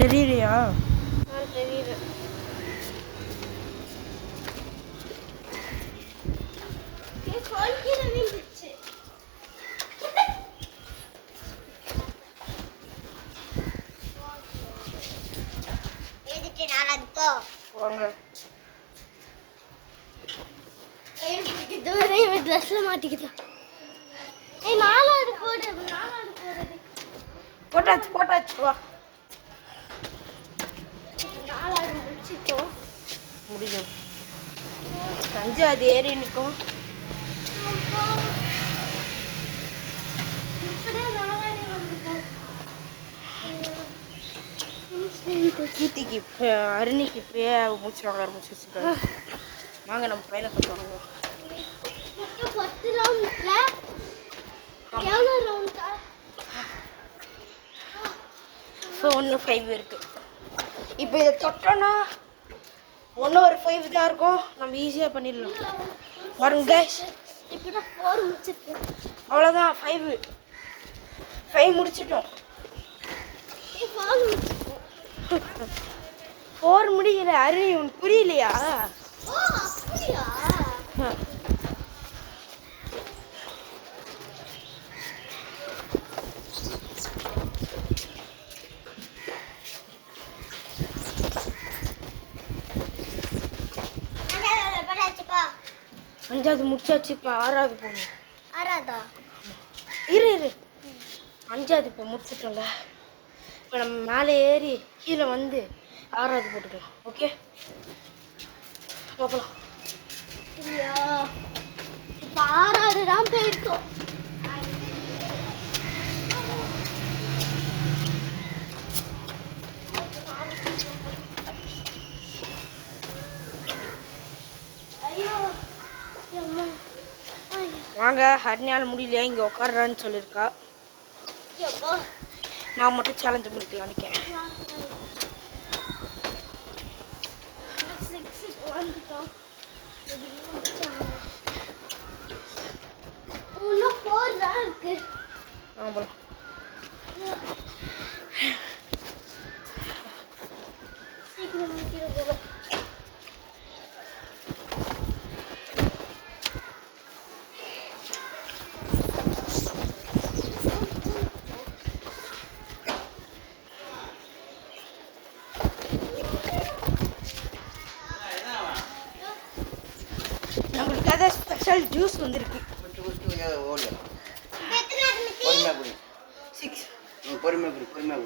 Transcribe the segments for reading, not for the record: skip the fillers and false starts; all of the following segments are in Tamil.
தெரியலையா? தெரியல. ட்ரெஸ்ல மாட்டிக்கிட்டா. நாலாவது போடு. போட்டாச்சு வா. நாலாவது முடிச்சிட்டோம். முடியும். அஞ்சாவது ஏறி நிற்கும். கீர்த்திக்கு அருணிக்கு இப்பயே மூச்சு வாங்க ஆரம்பிச்சிருக்காங்க. வாங்க நம்ம பையனை கட்டுவாங்க. ஸோ 1-5 இருக்கு. இப்போ இதை தொட்டோன்னா 1 ஒரு 5 தான் இருக்கும். நம்ம ஈஸியாக பண்ணிடலாம். பாருங்க கைஸ், அவ்வளோதான். 5 முடிச்சிட்டோம். 4 முடியல. அருணி உனக்கு புரியலையா? அஞ்சாவது முடிச்சாச்சு. இப்போ 6வது போகணும். 6ஆவதா? இரு 5வது இப்போ முடிச்சிட்டோம்ல. இப்போ நம்ம மேலே ஏறி கீழே வந்து 6வது போட்டுக்கலாம். ஓகே பார்க்கலாம். இல்லையா? இப்போ 6வது தான் போயிருக்கோம். வாங்க, ஹரிணியால் முடியலையா இங்கே உட்காடுறான்னு சொல்லியிருக்கா. நான் மட்டும் சேலஞ்சு முடிக்கலான்னு நினைக்கிறேன். ஆமாம், நம்மளுக்கு அதை ஸ்பெஷல் ஜூஸ் வந்திருக்கு. 6 பொறுமையாக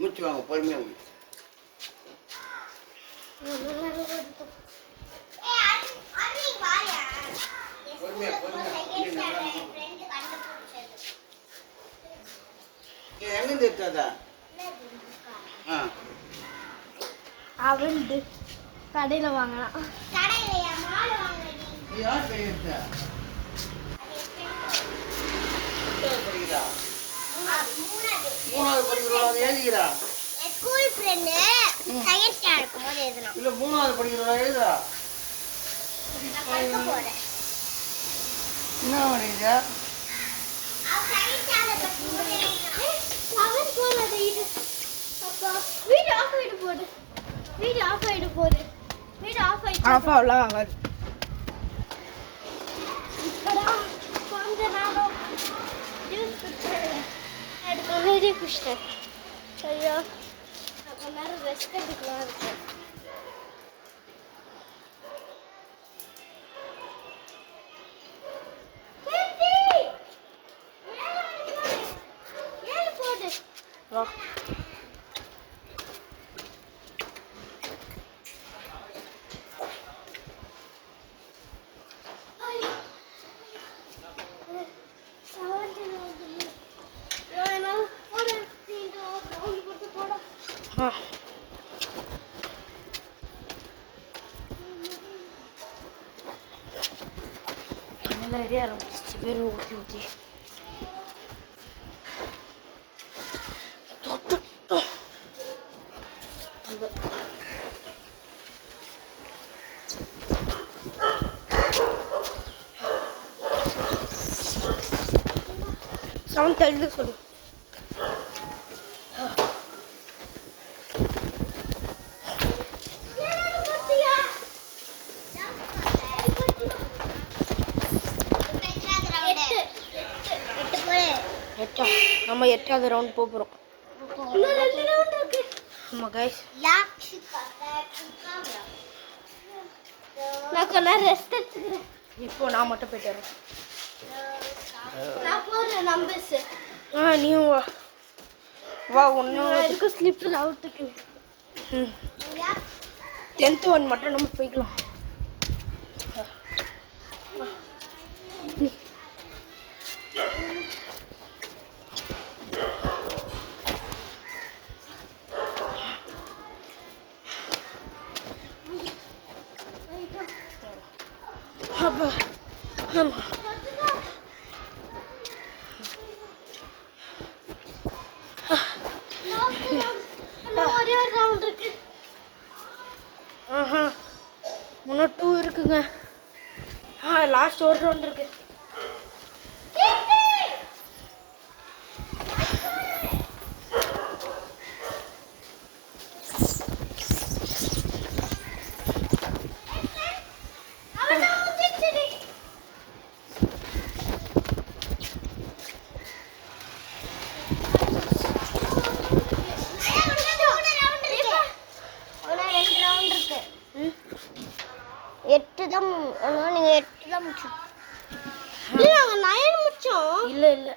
மூச்சு வாங்க. பொறுமையாக எங்கேருந்து எடுத்தாதா? அவன் கடையில் வாங்கலாம். யார் கையெழுத்தா? மூணாவது படிக்கிறோம். அதை எழுதிக்கிறா. ஸ்கூல் ஃப்ரெண்டு செகண்ட் ஸ்டாண்டர்ட் இருக்கும்போது எழுதணும். இல்லை, 3வது படிக்கிறோம். எழுதுறா. நான் போறேன். என்ன பண்ணிக்கிறியா? ஆஃப் ஆகலாம் ஆகாது. சரியா? கொஞ்ச நேரம் ரெஸ்ட் எடுக்கலாம் இருக்கேன். வா. நல்லா ஏறிய ஆரம்பிச்சிச்சு. வெறும் ஊற்றி சவுண்ட் எழுத சொல்லு. நம்ம 8வது ரவுண்ட் போகிறோம். இன்னும் 2 ரவுண்ட் இருக்கு. ஆமாம் கைஸ். நான் கொஞ்ச நேரம் ரெஸ்ட் எடுத்துக்கிறேன். இப்போ நான் மட்டும் போயிட்டு வரேன். நான் போறேன் நம்பர்ஸ். நீயும் வா. வா ஒன்றும் இதுக்கு ஸ்லிப்பில் அவுட்டுக்கு. 10th ஒன் மட்டும் நம்ம போய்க்கலாம். அப்பா ஆமாம். ஒரே ஒரு ரவுண்ட் இருக்கு. இன்னும் 2 இருக்குங்க. லாஸ்ட் ஒரு ரவுண்ட் இருக்கு. இல்லை இல்லை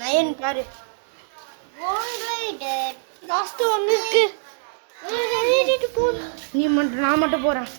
நயன் பாரு. லாஸ்ட் ஒன்று இருக்கு. நான் மட்டும் போகிறேன்.